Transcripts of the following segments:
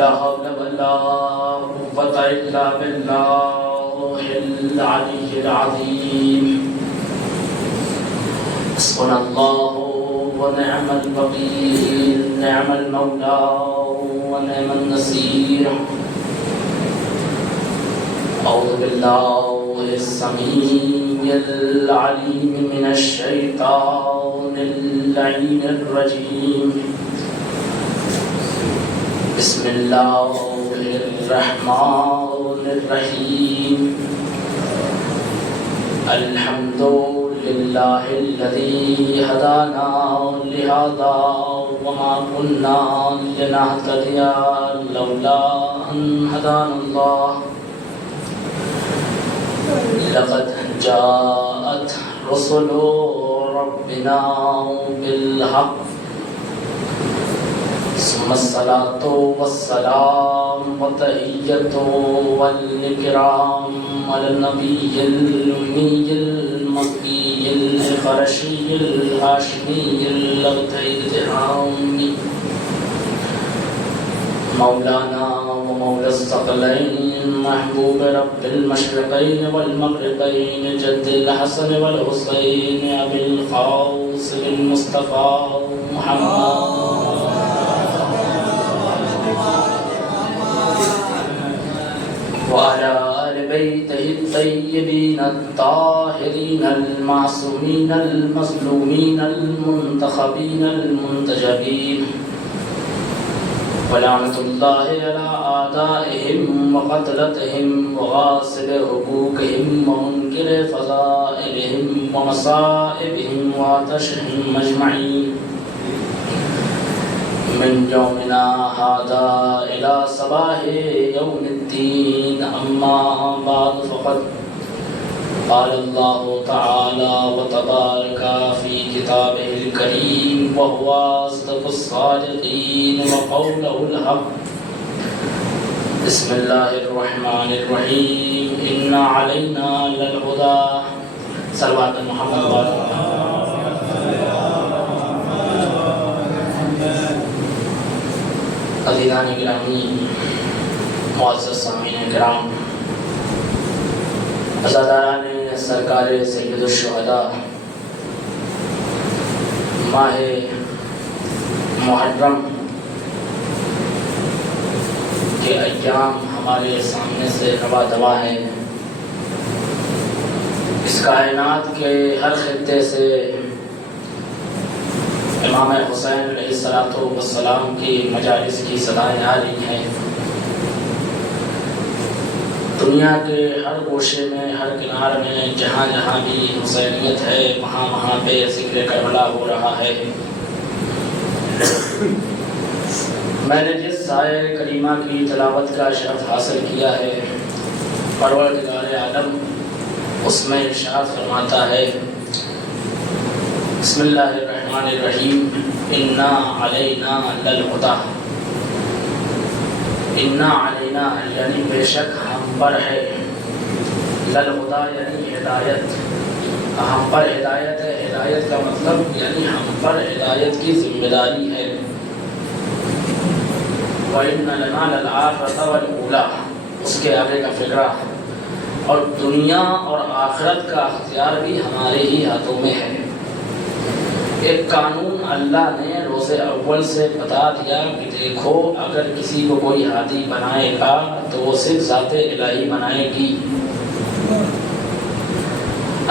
لا حول ولا قوة إلا بالله العلي العظيم. حسبنا الله ونعم الوكيل، نعم المولى ونعم النصير. أعوذ بالله السميع العليم من الشيطان اللعين الرجيم. بسم الله الرحمن الرحيم. الحمد لله الذي هدانا لهذا وما كنا لنهتدي لولا أن هدانا الله. لقد جاءت رسل ربنا بالحق، ثم الصلاة والسلام والتحية والإكرام على النبي الأمي المكي القرشي الهاشمي الأبتهامي مولانا ومولى الثقلين محبوب رب المشرقين والمغربين جد الحسن والحسين أبي القاسم المصطفى محمد وعلى آل بيته الطيبين الطاهرين المعصومين المظلومين المنتخبين المنتجبين. ولعنة الله على أعدائهم وقتلتهم وغاصب حقوقهم ومنكر فضائلهم ومصائبهم وعطشهم أجمعين من يومنا هذا إلى صباح يوم الدين. أما بعد، فقد قال الله تعالى وتبارك في كتابه الكريم وهو أصدق الصادقين وقوله الحق. بسم الله الرحمن الرحيم. إن علينا للهدى. صلوات محمد وعلى عزیزان گرامی، معزز سامعین کرام، عزاداران سرکار سید الشہداء، ماہ محرم کے ایام ہمارے سامنے سے رواں دواں ہیں. اس کائنات کے ہر خطے سے امام حسین علیہ السلام کی مجالس کی صدائیں آ رہی ہیں. دنیا کے ہر گوشے میں، ہر کنار میں، جہاں جہاں بھی حسینیت ہے، وہاں وہاں پہ ذکر کربلا ہو رہا ہے. میں نے جس آیہ کریمہ کی تلاوت کا شرف حاصل کیا ہے، پروردگار عالم اس میں ارشاد فرماتا ہے، بسم اللہ الرحمن الرحیم، انا علینا للہدی. انا علینا یعنی بے شک ہم پر ہے، للہدی یعنی ہدایت، ہم پر ہدایت ہے. ہدایت کا مطلب یعنی ہم پر ہدایت کی ذمہ داری ہے. وَإِنَّ لَنَا لَلْآخِرَةَ وَالْأُولَىٰ، اس کے آگے کا فقرہ، اور دنیا اور آخرت کا اختیار بھی ہمارے ہی ہاتھوں میں ہے. ایک قانون اللہ نے روز اول سے بتا دیا کہ دیکھو، اگر کسی کو کوئی ہادی بنائے گا تو وہ صرف ذات الہی بنائے گی.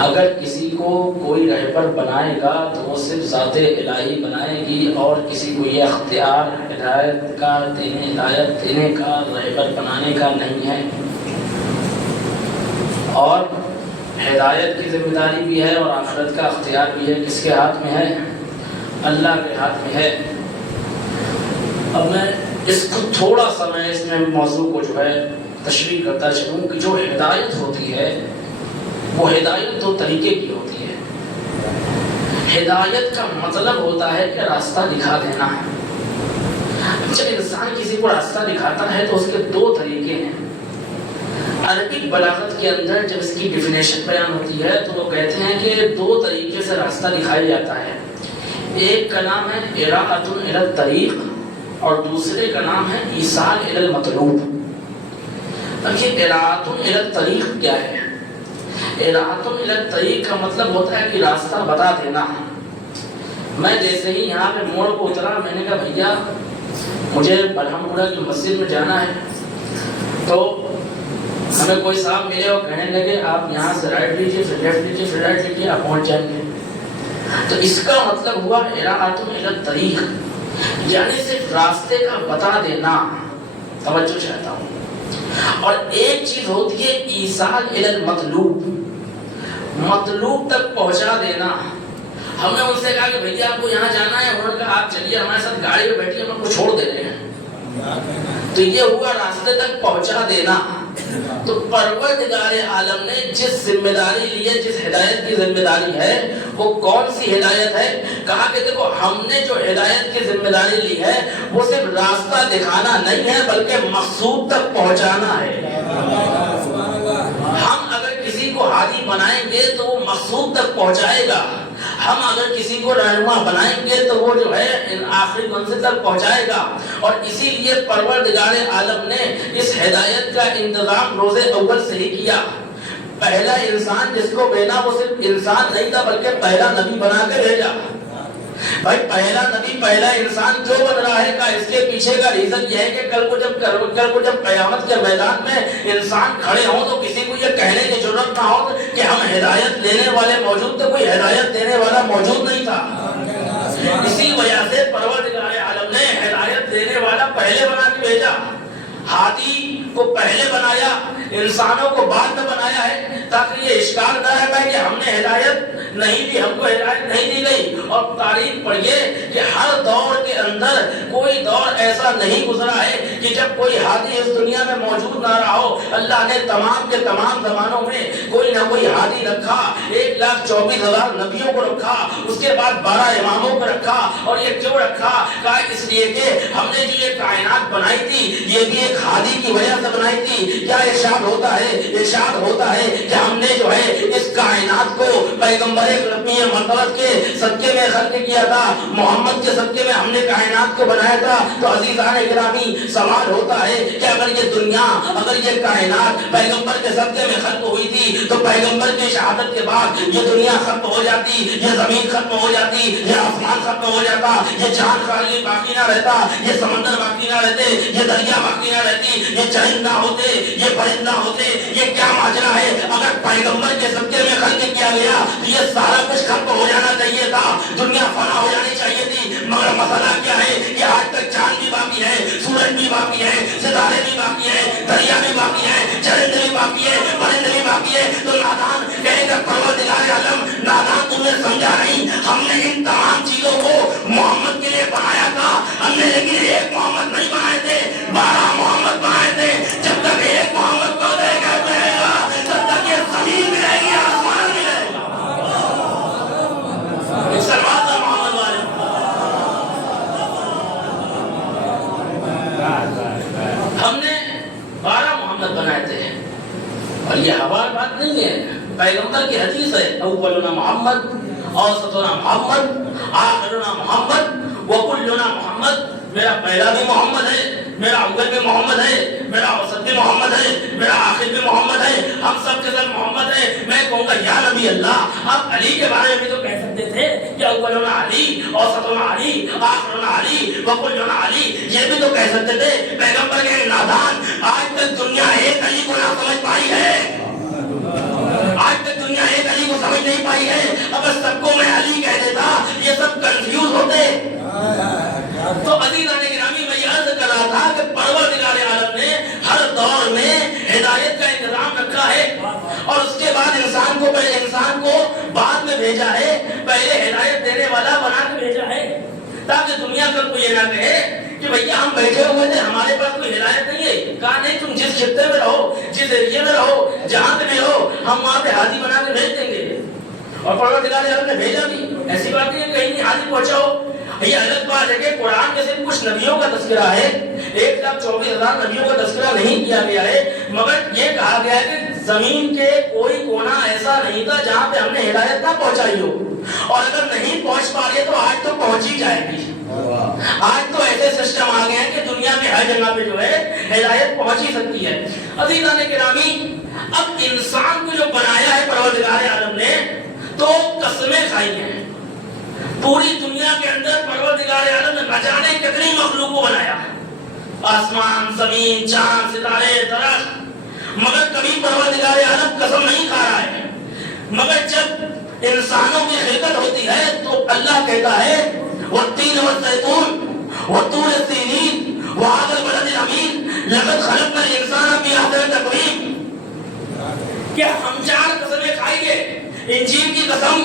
اگر کسی کو کوئی رہبر بنائے گا تو وہ صرف ذات الہی بنائے گی، اور کسی کو یہ اختیار ہدایت دینے کا، رہبر بنانے کا نہیں ہے. اور ہدایت کی ذمہ داری بھی ہے اور آخرت کا اختیار بھی ہے. کس کے ہاتھ میں ہے؟ اللہ کے ہاتھ میں ہے. اب میں اس کو تھوڑا سا اس میں موضوع کو جو ہے تشریح کرتا چلوں کہ جو ہدایت ہوتی ہے وہ ہدایت دو طریقے کی ہوتی ہے. ہدایت کا مطلب ہوتا ہے کہ راستہ دکھا دینا. جب انسان کسی کو راستہ دکھاتا ہے تو اس کے دو طریقے ہیں. عربک بلاغت کے اندر جب اس کی ڈیفینیشن بیان ہوتی ہے تو وہ کہتے ہیں کہ دو طریقے سے راستہ دکھایا جاتا ہے. ایک کا نام ہے اراۃ الی الطریق اور دوسرے کا نام ہے ایصال الی المطلوب. دیکھیے اراۃ الی الطریق کیا ہے؟ اراۃ الی الطریق کا مطلب ہوتا ہے کہ راستہ بتا دینا. میں جیسے ہی یہاں پہ موڑ کو اترا میں نے کہا بھیا مجھے برہم پورہ کی مسجد میں جانا ہے. تو ہمیں کوئی صاحب ملے اور کہنے لگے آپ یہاں سے رائٹ لیجیے پھر لیفٹ لیجیے پھر رائٹ لیجیے آپ پہنچ جائیں گے. تو اس کا مطلب ہوا اراۃ الی الطریق، یعنی صرف راستے کا بتا دینا. توجہ چاہتا ہوں. اور ایک چیز ہوتی ہے ایصال الی المطلوب، مطلوب تک پہنچا دینا. ہم نے ان سے کہا کہ بھیا آپ کو یہاں جانا ہے، انہوں نے کہا آپ چلیے ہمارے ساتھ گاڑی پہ بیٹھیے ہم آپ کو چھوڑ دے رہے ہیں. تو یہ ہوا راستے تک پہنچا دینا. تو پروردگار عالم نے جس ذمہ داری لی ہے، جس ہدایت کی ذمہ داری ہے، وہ کون سی ہدایت ہے؟ کہا کہ دیکھو ہم نے جو ہدایت کی ذمہ داری لی ہے وہ صرف راستہ دکھانا نہیں ہے بلکہ مقصود تک پہنچانا ہے. ہم اگر کسی کو ہادی بنائیں گے تو وہ مقصود تک پہنچائے گا. ہم اگر کسی کو رہنما بنائیں گے تو وہ جو ہے آخری منزل تک پہنچائے گا. اور اسی لیے پروردگار عالم نے اس ہدایت کا انتظام روز اول سے ہی کیا. پہلا انسان جس کو بھیجا وہ صرف انسان نہیں تھا بلکہ پہلا نبی بنا کے بھیجا. بھائی پہلا نبی پہلا انسان جو بن رہا ہے کا اس کے پیچھے کا ریزن یہ ہے کہ کل کو جب قیامت کے میدان میں انسان کھڑے ہوں تو کسی کو یہ کہنے کی ضرورت نہ ہو کہ ہم ہدایت لینے والے موجود تھے، کوئی ہدایت دینے والا موجود نہیں تھا. اسی وجہ سے پروردگار عالم نے ہدایت دینے والا پہلے بنا کے بھیجا. ہادی کو پہلے بنایا، انسانوں کو بعد میں بنایا ہے تاکہ یہ اشکال نہ رہ پائے کہ ہم نے ہدایت نہیں دی، ہم کو ہدایت نہیں دی گئی. اور تاریخ پڑھیے کہ ہر دور کے اندر کوئی دور ایسا نہیں گزرا ہے کہ جب کوئی ہادی اس دنیا میں موجود نہ رہا ہو. اللہ نے تمام کے تمام زمانوں میں کوئی نہ کوئی ہادی رکھا. 1,24,000 نبیوں کو رکھا، اس کے بعد 12 اماموں کو رکھا. اور یہ کیوں رکھا؟ کہا اس لیے کہ ہم نے جو یہ کائنات بنائی تھی یہ بھی ایک ہادی کی وجہ سے بنائی تھی. کیا ارشاد ہوتا ہے کہ ہم نے جو ہے اس کائنات کو پیغمبر ربی مرتبت کے صدقے میں خلق کیا تھا، محمد کے صدقے میں ہم نے کائنات کو بنایا تھا. تو عزیزان گرامی سوال ہوتا ہے کہ اگر یہ دنیا، اگر یہ کائنات پیغمبر کے صدقے میں خلق ہوئی تھی تو پیغمبر کی شہادت کے بعد یہ دنیا ختم ہو جاتی، یہ زمین ختم ہو جاتی، یہ آسمان ختم ہو جاتا، یہ چاند خالی باقی نہ رہتا، یہ سمندر باقی نہ رہتے، یہ دریا باقی نہ رہتی، یہ چرند نہ ہوتے، یہ پرند نہ ہوتے. یہ کیا ماجرا ہے؟ اگر پیغمبر کے صدقے میں خلق کیا گیا تو یہ سارا کچھ ختم ہو جانا چاہیے تھا، دنیا فنا ہو جانی چاہیے تھی. مگر مسئلہ کیا ہے کہ آج تک چاند بھی باقی ہے، سورج بھی باقی ہے، ستارے بھی باقی ہے، دریا بھی باقی ہے، چرند بھی باقی ہے، پرند بھی باقی ہے. تو نادان کہے گا پروردگار عالم نادان تم نے سمجھا نہیں، ہم نے ان تمام چیزوں کو محمد کے لیے بنایا تھا. ہم نے لیکن ایک محمد نہیں بنائے تھے، 12 محمد بنائے تھے. جب تک ایک محمد کو دے گا تب تک یہ زمین ملے گی، آسمان ملے گا. محمد والے ہم نے 12 محمد بنائے تھے. اور یہ ہماری بات نہیں ہے، پیغمبر کی حدیث ہے اولنا محمد، اوسطنا محمد، آخرنا محمد، وکلنا محمد. میرا پہلا بھی محمد ہے، میرا اول بھی محمد ہے، میرا اوسط بھی محمد ہے، میرا آخر بھی محمد ہے. ہم سب کے سب محمد ہیں. میں کہوں گا یا نبی اللہ آپ علی کے بارے میں بھی تو کہہ سکتے تھے کہ اولنا علی، اوسطنا علی، آخرنا علی، وکلنا علی. یہ بھی تو کہہ سکتے تھے. پیغمبر کے نادان آج تک دنیا ایک علی کو نہ سمجھ پائی ہے، آج تک دنیا ایک علی کو سمجھ نہیں پائی ہے. اگر سب کو میں علی کہہ دیتا یہ سب کنفیوز ہوتے. تو عزیزان گرامی میں یہ عرض کر رہا تھا کہ پروردگار عالم نے ہر دور میں ہدایت کا انتظام رکھا ہے اور اس کے بعد انسان کو بعد میں بھیجا ہے. پہلے ہدایت دینے والا بنا کے بھیجا ہے تاکہ دنیا کا کوئی یہ نہ کہے کہ بھیا ہم بیٹھے ہوئے تھے ہمارے پاس کوئی ہدایت نہیں ہے. کہا نہیں، تم جس خطے میں رہو، جس ایریا میں رہو، جہاں پہ بھی ہو، ہم وہاں پہ ہادی بنا کے بھیج دیں گے. اور پروردگار عالم نے بھیجا بھی. ایسی بات نہیں ہے کہیں نہیں ہادی پہنچاؤ. یہ الگ بات ہے کہ قرآن میں صرف کچھ نبیوں کا تذکرہ ہے، 1,24,000 نبیوں کا تذکرہ نہیں کیا گیا ہے. مگر یہ کہا گیا ہے کہ زمین کے کوئی کونا ایسا نہیں تھا جہاں پہ ہم نے ہدایت نہ پہنچائی ہو. اور اگر نہیں پہنچ پا رہی ہے تو آج تو پہنچ ہی جائے گی. آج تو ایسے سسٹم آ گئے ہیں کہ دنیا میں ہر جگہ پہ جو ہے ہدایت پہنچ ہی سکتی ہے۔ عزیزان گرامی، اب انسان کو جو بنایا ہے پروردگار عالم نے تو قسمیں کھائی ہیں۔ پوری دنیا کے اندر پروردگار عالم نے نہ جانے کتنی مخلوق کو بنایا، آسمان، زمین، چاند، ستارے، درخت، مگر کبھی پروردگار عالم قسم نہیں کھا رہا ہے۔ مگر جب انسانوں کی خلقت ہوتی ہے تو اللہ کہتا ہے والتین والزیتون وطور سینین وهذا البلد الامین لقد خلقنا الانسان فی احسن تقویم، کہ ہم 4 قسمیں کھائیں گے، انجیل کی قسم،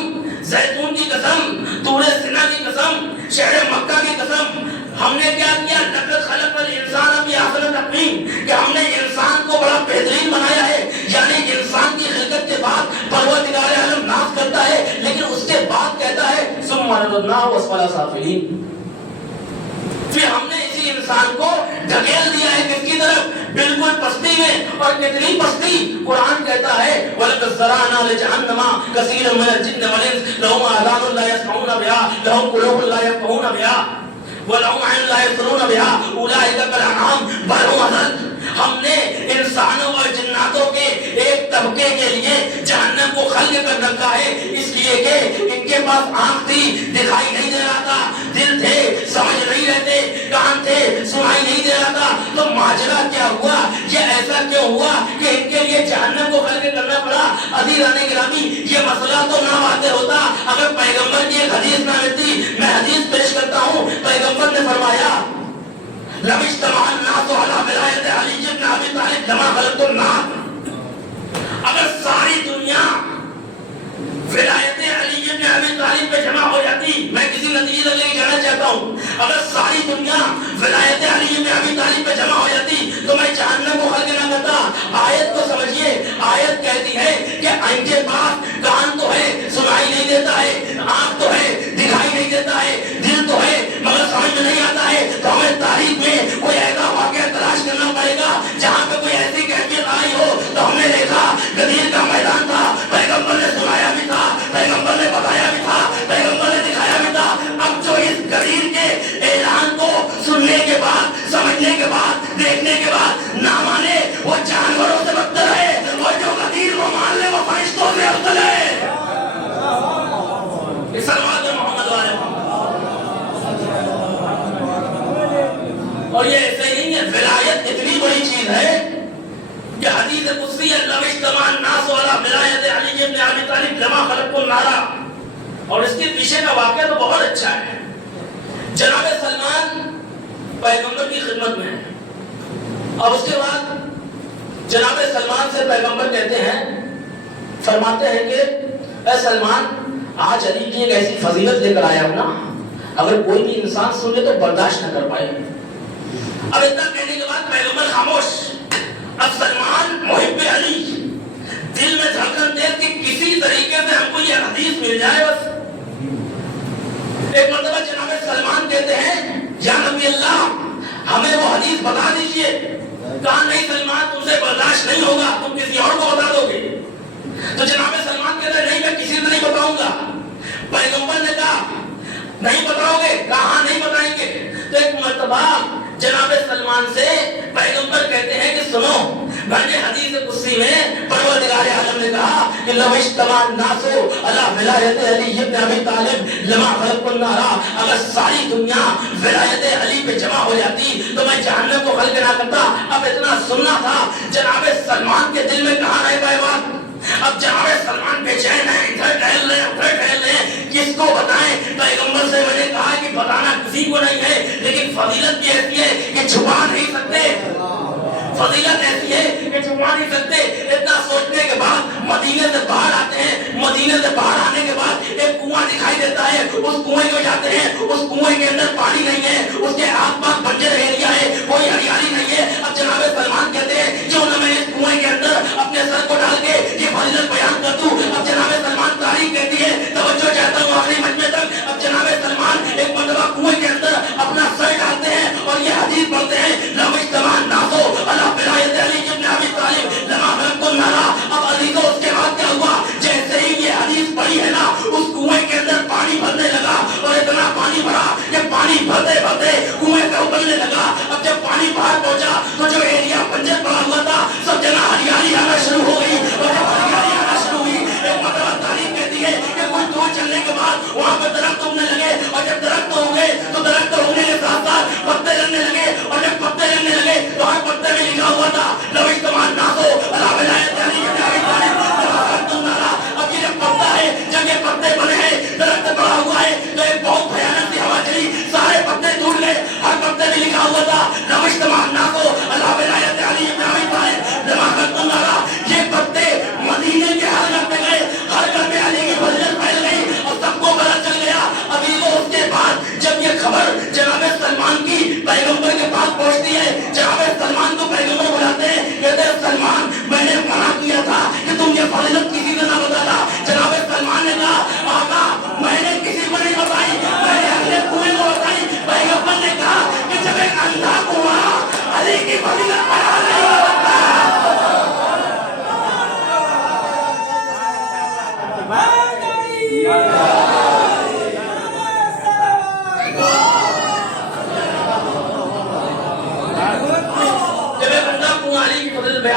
زیتون کی قسم، طور سینا کی قسم، شہر مکہ کی قسم۔ ہم نے کیا کیا؟ لقد خلقنا الانسان فی احسن تقویم، کہ ہم نے انسان کو بڑا بہترین بنایا ہے۔ یعنی انسان کی خلقت کے بعد پروردگار عالم ناز کرتا ہے، لیکن اس کے بعد کہتا ہے ثم رددناه اسفل سافلین، پھر ہم نے اسی انسان کو ڈھکیل دیا ہے کس کی طرف؟ بالکل پستی میں۔ اور کتنی پستی؟ قرآن کہتا ہے وَلَقَدْ ذَرَأْنَا لِجَهَنَّمَ كَثِيرًا مِنَ الْجِنِّ وَالْإِنسِ لَهُمْ آذَانٌ لَا يَسْمَعُونَ بِهَا لَهُمْ قُلُوبٌ لَا يَفْقَهُونَ بِهَا وَلَهُمْ أَعْيُنٌ لَا يَبْصِرُونَ بِهَا أُولَٰئِكَ كَالْأَنْعَامِ بَلْ هُمْ أَضَلُّ۔ ہم نے انسانوں اور جناتوں کے ایک طبقے کے لیے جہنم کو خلق کر رکھا ہے، اس لیے کہ ان کے پاس آنکھ تھی، دکھائی نہیں دے رہا تھا، دل تھے، سمجھ نہیں رہتے، کان تھے، سنائی نہیں دے رہا تھا۔ تو ماجرا کیا ہوا؟ یہ ایسا کیوں ہوا کہ ان کے لیے جہنم کو خلق کرنا پڑا؟ عزیزان گرامی، یہ مسئلہ تو نہ واضح ہوتا اگر پیغمبر کی ایک حدیث نہ ملتی۔ میں حدیث پیش کرتا ہوں، پیغمبر نے فرمایا لو اجتمع الناس على ولایت علی بن ابی طالب لما خلقت النار، اگر ساری دنیا ولایت علی بن ابی طالب پہ جمع ہو جاتی، میں کسی نتیجے تک لے کے جانا چاہتا ہوں، اگر ساری دنیا ولایت علی بن ابی طالب پہ جمع ہو جاتی تو میں جہنم کو خلق نہ کرتا۔ آیت کو سمجھیے، آیت کہتی ہے کہ ان کے پاس کان تو ہے، سنائی نہیں دیتا ہے، آنکھ تو ہے، دکھائی نہیں دیتا ہے، دل تو ہے مگر سمجھ میں نہیں آتا ہے۔ تو ہمیں تاریخ میں کوئی ایسا واقعہ تلاش کرنا پڑے گا جہاں پہ کوئی ایسی کیفیت آئی ہو۔ تو ہم نے دیکھا غدیر کا میدان تھا، پیغمبر نے سنایا بھی تھا، پیغمبر نے بتایا بھی تھا، پیغمبر نے دکھایا بھی تھا۔ اب جو اس غدیر کے اعلان کو سننے کے بعد، سمجھنے کے بعد، دیکھنے کے بعد نہ مانے، وہ جانوروں سے بدتر ہے، اور جو غدیر کو مان لے وہ فرشتوں سے افضل ہے۔ اور یہ ایسے ہی ہے، ولایت اتنی بڑی چیز ہے کہ حدیث قدسی ہے لو اجتمع الناس علی ولایت علی بن ابی طالب لما خلقت النار۔ اور اس کے پیچھے کا واقعہ تو بہت اچھا ہے۔ جناب سلمان پیغمبر کی خدمت میں ہے، اور اس کے بعد جناب سلمان سے پیغمبر کہتے ہیں، فرماتے ہیں کہ اے سلمان، آج علی کی ایک ایسی فضیلت لے کر آیا ہوں نا، اگر کوئی بھی انسان سن لے تو برداشت نہ کر پائے۔ اب اتنا کہنے کے بعد پیغمبر خاموش۔ اب سلمان محب علی، دل میں دھڑکن دے کہ کسی طریقے سے ہم کو یہ حدیث مل جائے بس۔ ایک مرتبہ جناب سلمان کہتے ہیں یا نبی اللہ، ہمیں وہ حدیث بتا دیجئے۔ کہا نہیں سلمان، تم سے برداشت نہیں ہوگا، تم کسی اور کو بتا دو گے۔ تو جناب سلمان کہتے ہیں نہیں، میں کسی سے نہیں بتاؤں گا۔ پیغمبر نے کہا نہیں بتاؤ گے؟ کہا ہاں نہیں بتائیں گے۔ تو ایک مرتبہ جناب سلمان سے پیغمبر کہتے ہیں کہ سنو، میں نے حدیث قدسی میں پروردگار عالم نے کہا کہ لو اجتمع الناس علی ولایت علی بن ابی طالب لما خلقت النار، اگر ساری دنیا ولایت علی پہ جمع ہو جاتی تو میں جہنم کو خلق نہ کرتا۔ اب اتنا سننا تھا، جناب سلمان کے دل میں کہاں رہ گئے بات۔ اب جناب سلمان بے چین ہے، ادھر ٹہل رہے ہیں، ادھر ٹہل رہے ہیں، کس کو بتائیں؟ پیغمبر سے میں نے کہا کہ بتانا کسی کو نہیں ہے، لیکن فضیلت بھی ایسی ہے کہ چھپا نہیں سکتے، فضیلت ایسی ہے کہ چھپا نہیں سکتے۔ اتنا سوچنے کے بعد مدینے سے باہر آتے ہیں، مدینے سے باہر آنے کے بعد ایک کنواں دکھائی دیتا ہے، اس کنویں کو جاتے ہیں، اس کنویں کے اندر پانی نہیں ہے، اس کے آس پاس بنجر ایریا ہے، کوئی ہریالی نہیں ہے۔ اب جناب سلمان کہتے ہیں کیوں نہ میں اس کنویں کے اندر اپنے سر کو ڈال کے یہ فضیلت بیان کر دوں۔ اب جناب سلمان تاریخ کہتی ہے، توجہ چاہتا ہوں آخری مجمع تک۔ اب جناب سلمان ایک مرتبہ کنویں کے اندر اپنا سر ڈالتے ہیں اور یہ حدیث پڑھتے ہیں لو اجتمع الناس علی ولایت علی بن ابی طالب لما خلقت النار۔ اب عزیزو اس کے بعد کیا ہوا؟ جیسے ہی یہ حدیث پڑھی ہے نا، اس کنویں کے اندر پانی بھرنے لگا، اور اتنا پانی بھرا کہ پانی بھرتے بھرتے کنویں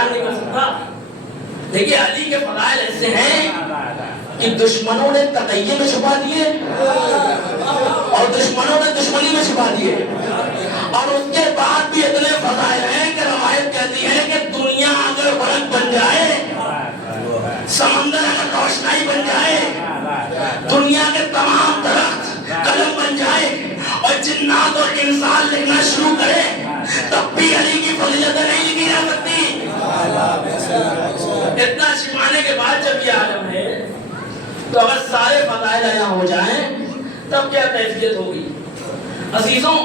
باہر نکل سکتا. دیکھیے علی کے فضائل ایسے ہیں کہ دشمنوں نے تقیے میں چھپا دیے اور دشمنوں نے دشمنی میں چھپا دیے, اور اس کے بعد بھی اتنے فضائل ہیں کہ روایت کہتی ہے کہ دنیا اگر برق بن جائے, سمندر اگر روشنائی بن جائے, دنیا کے تمام درخت قلم بن جائے اور جنات اور انسان لکھنا شروع کرے, تب بھی علی کی فضیلتیں نہیں لکھی جا سکتی. اتنا چھپانے کے بعد جب یہ عالم ہے تو اگر سارے فضائل یہاں ہو جائیں تب کیا کیفیت ہوگی. عزیزوں,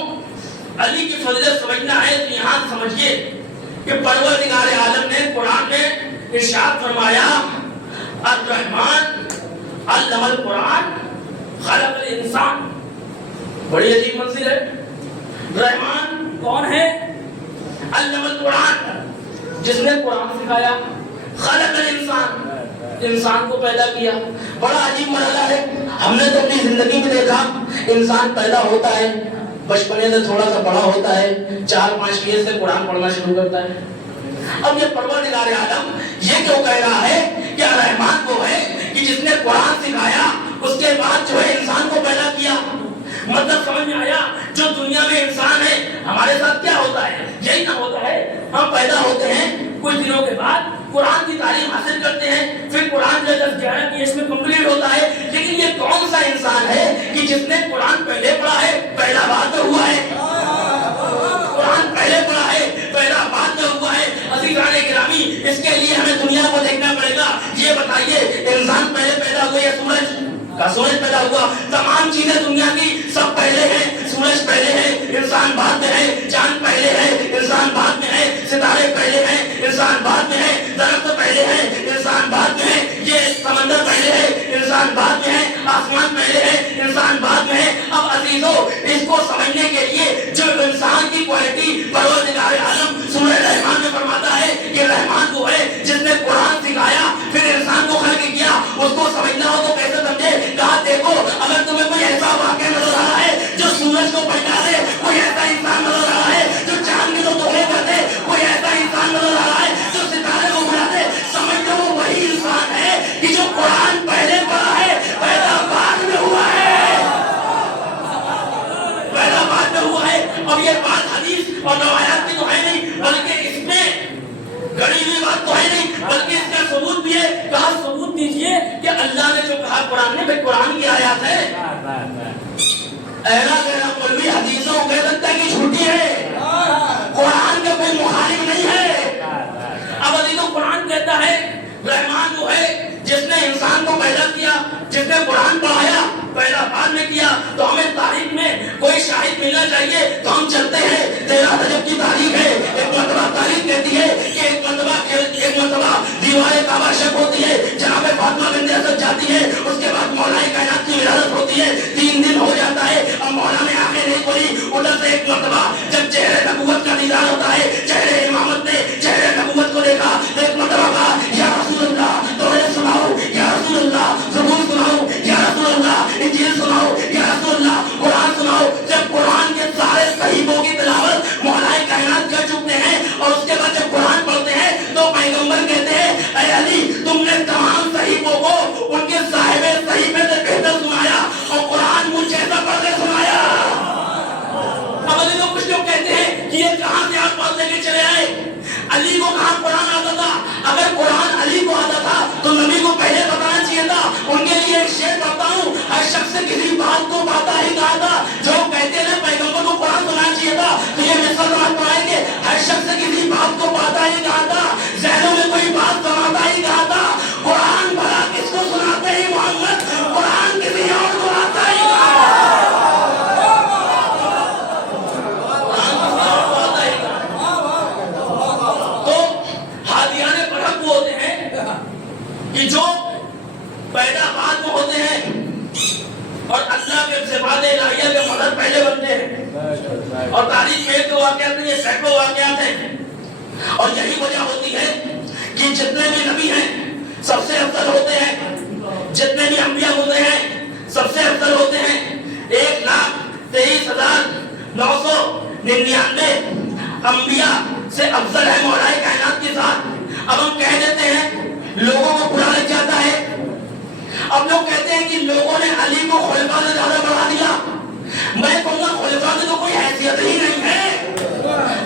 علی کی فضیلت سمجھنا ہے تو یہاں سمجھیے کہ پروردگار عالم نے قرآن میں ارشاد فرمایا الرحمن علم القرآن خلق الانسان. بڑی عجیب منزل ہے. رحمان کون ہے؟ علم القرآن, جس نے قرآن سکھایا. خلق الانسان, انسان کو پیدا کیا. بڑا عجیب مرحلہ ہے. ہم نے تو اپنی زندگی میں دیکھا انسان پیدا ہوتا ہے, بچپنے سے تھوڑا سا بڑا ہوتا ہے, 4-5 ایئر سے قرآن پڑھنا شروع کرتا ہے. اب یہ پروردگار عالم یہ کیوں کہہ رہا ہے کہ رحمان وہ ہے کہ جس نے قرآن سکھایا, اس کے بعد جو ہے انسان کو پیدا کیا. مطلب سمجھ میں آیا, جو دنیا میں انسان ہے ہمارے ساتھ کیا ہوتا ہے, یہی نہ ہوتا ہے ہم پیدا ہوتے ہیں, کچھ دنوں کے بعد قرآن کی تعلیم حاصل کرتے ہیں, پھر قرآن جو 10-11 کی ایج میں کمپلیٹ ہوتا ہے. لیکن یہ کون سا انسان ہے کہ جس نے قرآن پہلے پڑھا ہے پہلا بات میں ہوا ہے, قرآن پہلے پڑھا ہے پہلا بات میں ہوا ہے. عزیزان گرامی, اس کے لیے ہمیں دنیا کو دیکھنا پڑے گا. یہ بتائیے انسان پہلے پیدا ہوا یا سورج پیدا ہوا؟ تمام چیزیں دنیا کی سب پہلے ہیں. سورج پہلے ہے, انسان بعد میں ہے. چاند پہلے ہے, انسان بعد میں ہے. ستارے پہلے ہیں, انسان بعد میں ہے. درخت پہلے ہیں, انسان بعد میں ہے. یہ سمندر پہلے ہے, انسان بعد میں ہے. آسمان پہلے ہے, انسان بعد میں ہے. اب عزیزوں, اس کو سمجھنے کے لیے جو انسان کی کوالٹی پروردگار عالم سورہ رحمان میں فرماتا ہے کہ رحمان وہ ہے جس نے قرآن سکھایا پھر انسان کو خلق کیا, اس کو سمجھنا ہو تو کیسے سمجھے؟ کہا دیکھو اگر تمہیں کوئی ایسا واقعہ نظر آ رہا ہے جو سورج کو پہچا دے, کوئی ایسا انسان نظر آ رہا ہے جو چاند کے تو دورے کر دے, کوئی ایسا انسان نظر آ رہا ہے جو ستارے کو بنا دے, سمجھ لو وہ وہی انسان ہے کہ جو قرآن پہلے پڑھا ہے پیدا بعد میں ہوا ہے, پیدا بعد میں ہوا ہے. اب یہ بات حدیث اور روایات کی تو ہے نہیں, بلکہ اس میں گڑی ہوئی بات تو ہے نہیں, بلکہ اس کا ثبوت بھی ہے. کہا ثبوت دیجئے کہ اللہ نے جو کہا قرآن میں, قرآن کی آیات ہے. اہلا گہرا مولوی حدیثوں کو کہہ سکتا ہے کہ جھوٹی ہے, قرآن کا کوئی مخالف نہیں ہے. اب عزیزوں, قرآن کہتا ہے رحمان وہ ہے جس نے انسان کو پیدا کیا, جس نے قرآن پڑھایا پہلا بعد میں کیا. تو ہمیں تاریخ میں کوئی شاہد ملنا چاہیے تو ہم چلتے ہیں. 13 رجب کی تاریخ ہے. ایک مرتبہ تاریخ کہتی ہے کہ ایک مرتبہ دیوار کعبہ شق ہوتی ہے, جناب فاطمہ بنت اسد جاتی ہے, اس کے بعد مولا کائنات کی ولادت ہوتی ہے. 3 دن ہو جاتا ہے, اب مولا نے آنکھیں نہیں کھولی. ادھر سے ایک مرتبہ جب چہرے نبوت کا دیدار ہوتا ہے, چہرے امامت نے چہرے نبوت کو دیکھا, ایک مرتبہ کہا یا رسول اللہ توریت سناؤ, یا رسول اللہ زبور سناؤ, یا رسول اللہ انجیل سناؤ, یا رسول اللہ قرآن سناؤ. جب قرآن کے سارے صحیفوں کی تلاوت مولا کائنات کر چکتے ہیں اور اس کے بعد جب قرآن پڑھتے ہیں تو پیغمبر کہتے ہیں اے علی تم نے تمام صحیفوں کو ان کے صاحب صحیفے سے بہتر سنایا اور قرآن مجھ جیسا پڑھ کے سنایا. اب علی تو کچھ لوگ کہتے ہیں کہ یہ کہاں سے آپ بات لے کے چلے آئے, علی کو کہاں قرآن آتا تھا؟ اگر قرآن علی کو آتا تھا تو نبی کو پہلے بتانا چاہیے تھا. ان کے لیے ایک شعر پڑھتا ہوں, ہر شخص سے کسی بات کو پاتا ہی کہا تھا. جو کہتے ہیں پیغمبر کو قرآن سنانا چاہیے تھا, تو یہ مثال سمجھ پائیں گے. ہر شخص سے کسی بات کو پاتا ہی کہا تھا, ذہنوں میں کوئی بات سناتا ہی کہا تھا. قرآن بھلا کس کو سناتے ہی محمد, قرآن کسی اور کو آتا ہی کہا تھا. کہ جو پیدا بعد میں ہوتے ہیں اور اللہ کے صفات الہیہ کے مظہر پہلے بنتے ہیں, اور تاریخ میں ایک دو واقعات نہیں, سینکڑوں واقعات ہیں. اور یہی وجہ ہوتی ہے کہ جتنے بھی نبی ہیں سب سے افضل ہوتے ہیں, جتنے بھی انبیاء ہوتے ہیں سب سے افضل ہوتے ہیں. 1,23,999 انبیاء سے افضل ہے مولا کائنات کے ساتھ. اب ہم کہہ دیتے ہیں لوگوں کو برا لگ جاتا ہے. اب لوگ کہتے ہیں کہ لوگوں نے علی کو خلیفہ سے زیادہ بڑھا دیا. میں کہوں گا خلیفہ کی تو کوئی حیثیت ہی نہیں ہے.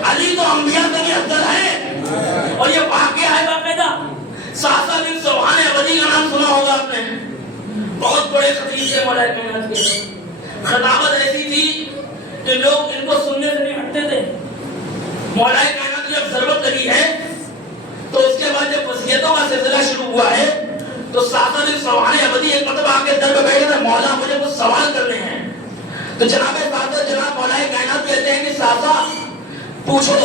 علی تو انبیاء سے بھی افضل ہے. اور یہ واقعہ ہے باقاعدہ. ساسا بن سبحان ابدی کا نام سنا ہوگا آپ نے. بہت بڑے خطیب تھے مولا کائنات کے. خطابت ایسی تھی کہ لوگ ان کو سننے سے نہیں ہٹتے تھے. مولا کائنات جب ضرورت لگی ہے تو اس کے بعد جب وصیتوں کا سلسلہ شروع ہوا ہے تو ساسا بن سبحان ابدی ایک مرتبہ آ کے در پہ بیٹھے تھے. مولا مجھے کچھ سوال کرنے ہیں. تو جناب ساسا جناب مولا کائنات کہتے ہیں کہ ساسا پوچھو.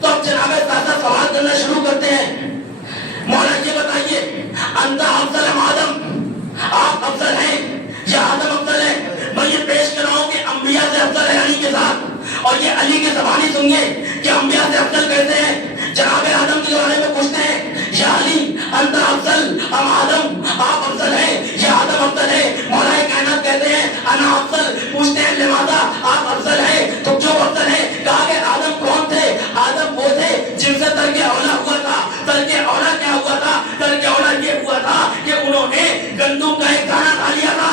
تو اب جناب ساسا سوال کرنا شروع کرتے ہیں. مولا یہ بتائیے انت افضل ام آدم، آپ افضل ہیں یا آدم افضل ہے؟ میں یہ پیش کر رہا ہوں کہ انبیاء سے افضل ہے علی کے ساتھ. اور یہ علی کی زبانی سنیے کہ انبیاء سے افضل کہتے ہیں. جناب آدم کے بارے میں پوچھتے ہیں یا علی انت افضل ام آدم، آپ افضل ہیں یا آدم افضل ہے؟ مولا کائنات کہتے ہیں انا افضل. پوچھتے ہیں لماذا، آپ افضل ہیں تو کیوں افضل ہیں؟ کہا کہ آدم کون تھے؟ آدم وہ تھے جن سے ترک اولا ہوا تھا. ترک اولا کیا ہوا تھا؟ ترک اولا یہ ہوا تھا کہ انہوں نے گندم کا ایک دانہ کھا لیا تھا.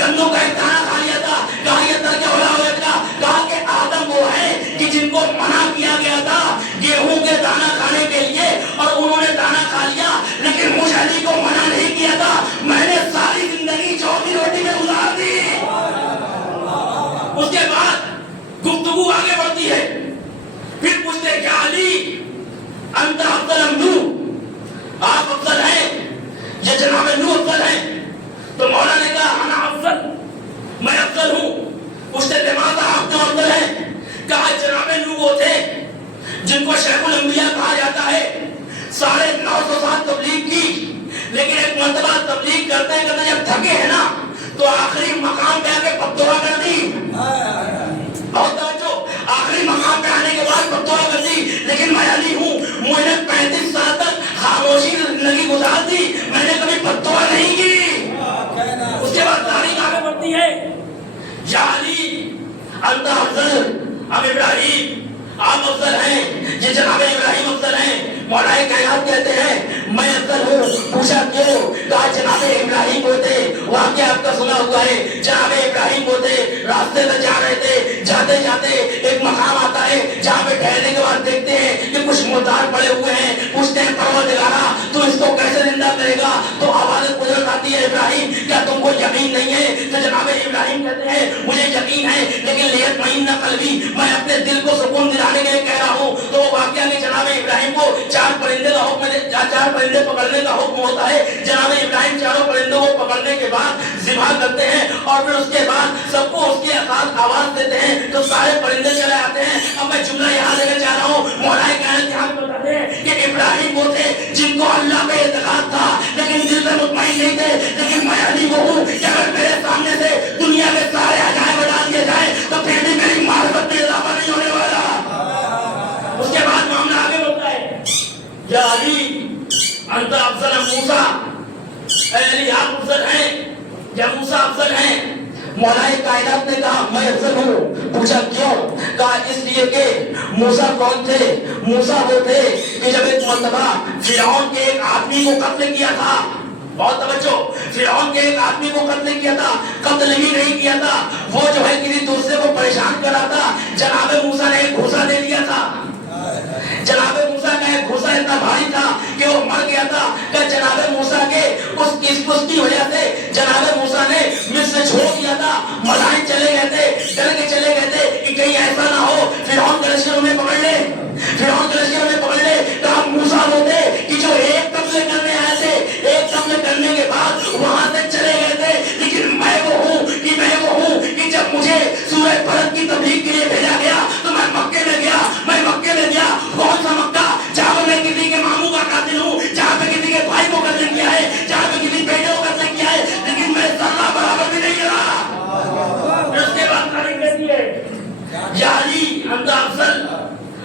گندم کا ایک دانہ کھا لیا تھا. کہا یہ ترک اولا ہوا تھا. کہا کہ آدم وہ ہے کہ جن کو منع کیا گیا تھا گیہوں کے دانہ کھانے کے لیے اور انہوں نے دانہ کھا لیا. لیکن مجھ علی کو منع نہیں کیا تھا. میں نے ساری زندگی چوتھی روٹی میں گزار دی. اس کے بعد گفتگو آگے بڑھتی ہے. پھر پوچھتے کیا علی انت افضل ام نوح، آپ افضل ہیں یہ جناب نوح افضل ہیں؟ تو مولا نے کہا انا افضل، میں افضل ہوں. پوچھتے لماذا، آپ کیوں افضل ہیں؟ کہا جناب نوح وہ تھے جن کو شیخ الانبیاء کہا جاتا ہے. 950 سال تبلیغ کی لیکن ایک مرتبہ تبلیغ کرتے کرتے جب تھکے ہیں نا تو آخری مقام پہ آ کے بددعا کر دی. بہت توجہ، آخری مقام پہ آنے کے بعد بددعا کر دی. لیکن میں علی ہوں، میں نے 35 سال تک خاموشی زندگی گزار دی، میں نے کبھی بددعا نہیں کی. اس کے بعد تاریخ آگے بڑھتی ہے. یا علی انت افضل ام ابراہیم، آپ افضل ہیں یہ جناب ابراہیم افضل ہیں؟ مولا کائنات کہتے ہیں میں افضل ہوں. پوچھا کیوں؟ کہا جناب ابراہیم وہ تھے، واقعہ آپ کا سنا ہوا ہے. جناب ابراہیم وہ تھے راستے میں جا رہے تھے، جاتے جاتے ایک مقام آتا ہے جہاں پہ ٹھہرنے کے بعد دیکھتے ہیں کہ کچھ مردار پڑے ہوئے ہیں. پوچھتے ہیں پروردگارا تو اس کو کیسے زندہ کرے گا؟ تو آواز قدرت آتی ہے ابراہیم کیا تم کو یقین نہیں ہے؟ تو جناب ابراہیم کہتے ہیں مجھے یقین ہے لیکن لیطمئن قلبی، میں اپنے دل کو سکون دلانے کے لیے کہہ رہا ہوں. تو وہ واقعہ کہ جناب ابراہیم کو 4 پرندے کا حکم ہے، 4 پرندے پکڑنے کا حکم ہوتا ہے. جناب ابراہیم 4 پرندوں کو پکڑنے کے بعد ذبح کرتے ہیں اور پھر اس کے بعد سب کو اس کے ساتھ آواز دیتے ہیں تو سارے پرندے چلے آتے ہیں. اب میں جملہ یہاں لینا چاہ رہا ہوں، مولا کائنات یہاں بتاتے ہیں کہ ابراہیم وہ تھے جن کو اللہ پہ اعتقاد تھا لیکن دل سے مطمئن نہیں تھے. لیکن میں علی وہ ہوں کہ اگر میرے سامنے سے دنیا کے سارے عجائب ڈال دیے جائیں تو پھر بھی میری معرفت میں اضافہ نہیں ہونے والا. اس کے بعد معاملہ آگے بڑھتا ہے. یا علی انت افضل ام موسیٰ، اے علی آپ افضل ہیں یا موسیٰ افضل ہیں؟ مولا کائنات نے کہا میں افضل ہوں. پوچھا کیوں؟ کہا اس لیے کہ موسیٰ کون تھے؟ موسیٰ وہ تھے کہ جب ایک مرتبہ فرعون کے ایک آدمی کو قتل کیا تھا. بہت توجہ، فرعون کے ایک آدمی کو قتل کیا تھا، قتل ہی نہیں کیا تھا، وہ جو ہے کسی دوسرے کو پریشان کر رہا تھا. جناب موسیٰ نے ایک گھوسا دے دیا تھا. جناب موسیٰ کا ایک گھوسا اتنا بھاری تھا کہ وہ مر گیا تھا. کہ جناب موسیٰ کے اس کی وجہ سے جناب موسیٰ نے مصر چھوڑ دیا تھا. مدائن چلے گئے تھے، ڈر کے چلے گئے تھے کہ کہیں ایسا نہ ہو فرعون کے لشکر میں پکڑ لے، فرعون کے لشکر میں پکڑ لے. کہا موسیٰ وہ تھے کہ جو ایک قتل کرنے آئے تھے، ایک قتل کرنے کے بعد وہاں سے چلے گئے تھے. لیکن میں وہ ہوں کہ جب مجھے سورہ بلد کی تبلیغ کے لیے بھیجا گیا تو میں مکے میں گیا. کون سا مکہ؟ جہاں میں کسی کے ماموں کا قاتل ہوں، جہاں پہ کسی کے بھائی کو قتل کیا ہے، جہاں پہ کسی بیٹے کو قتل کیا ہے، لیکن میں ذرہ برابر بھی نہیں رہا. اس کے بعد تاریخ کہتی ہے یا علی انت افضل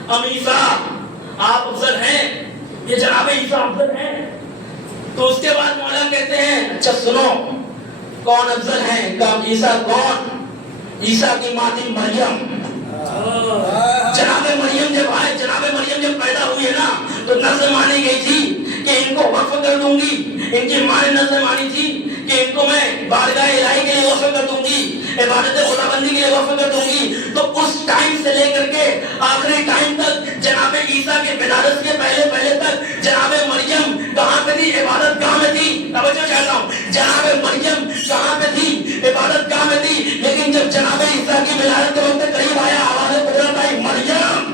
ام عیسیٰ، آپ افضل ہیں یہ جناب عیسیٰ افضل ہیں؟ تو اس کے بعد مولا کہتے ہیں اچھا سنو کون افضل ہیں؟ کہا عیسیٰ کون؟ عیسیٰ کی ماں تھی مریم. جناب مریم جب آئے، جناب مریم جب پیدا ہوئی ہے نا تو نظر مانی گئی تھی کہ ان کو وقف کر دوں گی. ان کی ماں نے نظر مانی تھی کہ ان کو میں بارگاہ الہی کے لیے وقف کر دوں گی, عبادت خدا بندی کے لیے وقف کر دوں گی. تو اس ٹائم سے لے کر کے آخری ٹائم تک جناب عیسیٰ کے ولادت کے پہلے تک جناب مریم کہاں پہ تھی؟ عبادت گاہ میں تھی. توجہ چاہتا ہوں, جناب مریم کہاں پہ تھی؟ عبادت گاہ میں تھی. لیکن جب جناب عیسیٰ کی ولادت کے وقت قریب آیا, آواز قدرت آئی, مریم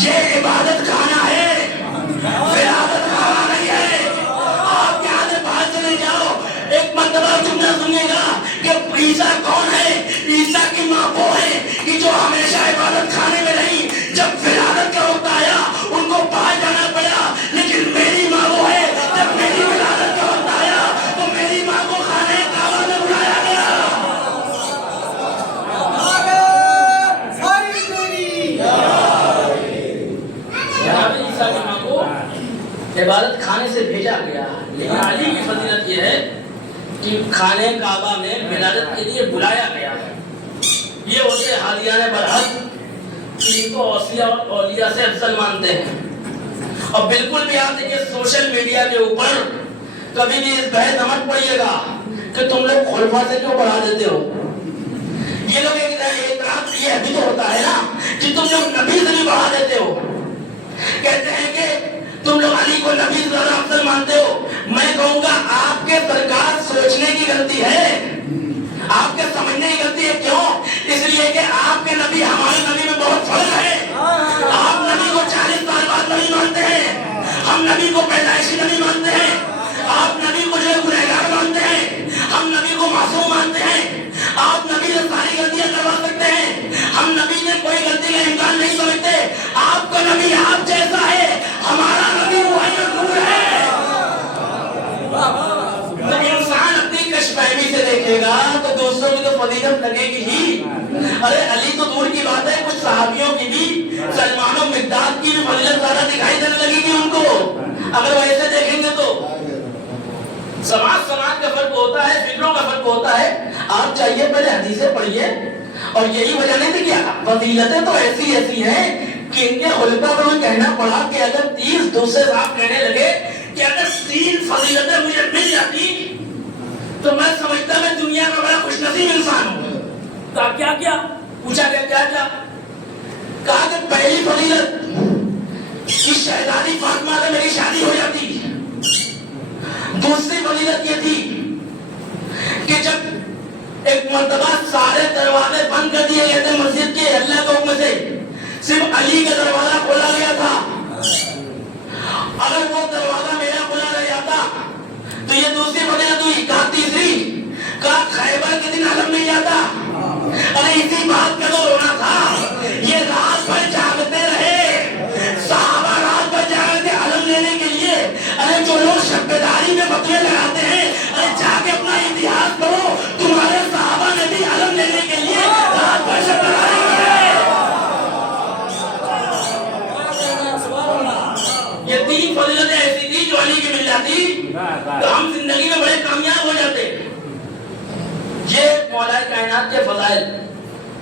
یہ عبادت خانہ ہے, ولادت خانہ نہیں ہے. آپ یہاں سے باہر چلے جاؤ, ایک مرتبہ جملہ سنیے گا کہ عیسیٰ کون ہے؟ عیسیٰ کی ماں وہ ہے کہ جو ہمیشہ عبادت خانے میں رہی. جب ولادت کا وقت آیا ان کو باہر جانا پڑا, لیکن میری ماں وہ ہے جب میری ولادت کا وقت آیا تو میری ماں کو خانے کعبہ میں بلایا گیا. جناب عیسیٰ کی ماں کو عبادت خانے سے بھیجا گیا. لیکن علی کی فضیلت یہ ہے کہ خانے کعبہ میں ولادت کے لیے بلایا گیا. یہ ہوتے حادیان برحق ان کو اوصیاء اور اولیاء سے افضل مانتے ہیں. اور بالکل بھی آپ دیکھیں سوشل میڈیا کے اوپر کبھی بھی اس بحث نمٹ پڑیے گا کہ تم لوگ خلفاء سے کیوں بڑھا دیتے ہو. یہ لوگ ایک اعتراض یہ بھی تو ہوتا ہے نا کہ تم لوگ نبی سے بھی بڑھا دیتے ہو. کہتے ہیں کہ تم لوگ علی کو نبی سے زیادہ افضل مانتے ہو. میں کہوں گا آپ کے سرکار سوچنے کی غلطی ہے, آپ کے سمجھنے کی غلطی ہے. کیوں؟ اس لیے کہ آپ کے نبی ہمارے نبی میں بہت فرق ہے. آپ نبی کو 40 سال بعد نبی مانتے ہیں, ہم نبی کو پیدائشی نبی مانتے ہیں. آپ نبی کو جو گنہگار مانتے ہیں, ہم نبی کو معصوم مانتے ہیں. آپ نبی سے ساری غلطیاں کروا سکتے ہیں, ہم نبی سے کوئی غلطی کا امکان نہیں سمجھتے. آپ کا نبی آپ جیسا ہے, ہمارا نبی وہی نور ہے. تو انسان اپنی کش فہمی سے دیکھے گا تو دوستوں کی تو فضیلت لگے گی ہی. ارے علی تو دور کی بات ہے, کچھ صحابیوں کی بھی, سلمان و مقداد کی بھی فضیلت زیادہ دکھائی دینے لگے گی ان کو اگر ویسے دیکھیں گے تو. سماج کا فرق ہوتا ہے, فکروں کا فرق ہوتا ہے. آپ چاہیے پہلے حدیثیں پڑھیے, اور یہی وجہ نہیں تھی کہ فضیلتیں تو ایسی ایسی ہیں کہ ان کے خلفاء کو کہنا پڑا کہ اگر 30 دوسرے صاحب کہنے لگے کہ اگر 3 فضیلتیں مجھے مل جاتی تو میں سمجھتا میں دنیا کا بڑا خوش نصیب انسان ہوں. تو آپ کیا کیا پوچھا گیا, کیا کہا کہ پہلی فضیلت کہ شہزادی فاطمہ سے میری شادی ہو جاتی. دوسری فضیلت یہ تھی کہ جب ایک مرتبہ سارے دروازے بند کر دیے گئے تھے مسجد کے اللہ کے حکم سے, صرف علی کا دروازہ کھولا گیا تھا. اگر وہ دروازہ میرا کھلا رہ جاتا تو یہ دوسری فضیلت ہوئی. کہا تیسری, کہا خیبر کے دن علم نہیں جاتا. ارے اسی بات کا تو رونا تھا. یہ رات بھر جاگتے رہے, صحابہ رات بھر جاگتے تھے علم لینے کے لیے. ارے جو لوگ شبیداری میں فتوے لگاتے ہیں, ارے جا کے اپنا اتہاس پڑھو, تمہارے صحابہ نے بھی علم لینے کے لیے رات بھر شبیداری کی ہے. یہ 3 فضیلتیں ایسی تھی جو علی کی مل جاتی تو ہم زندگی میں بڑے کامیاب ہو جاتے. یہ مولا کائنات کے فضائل.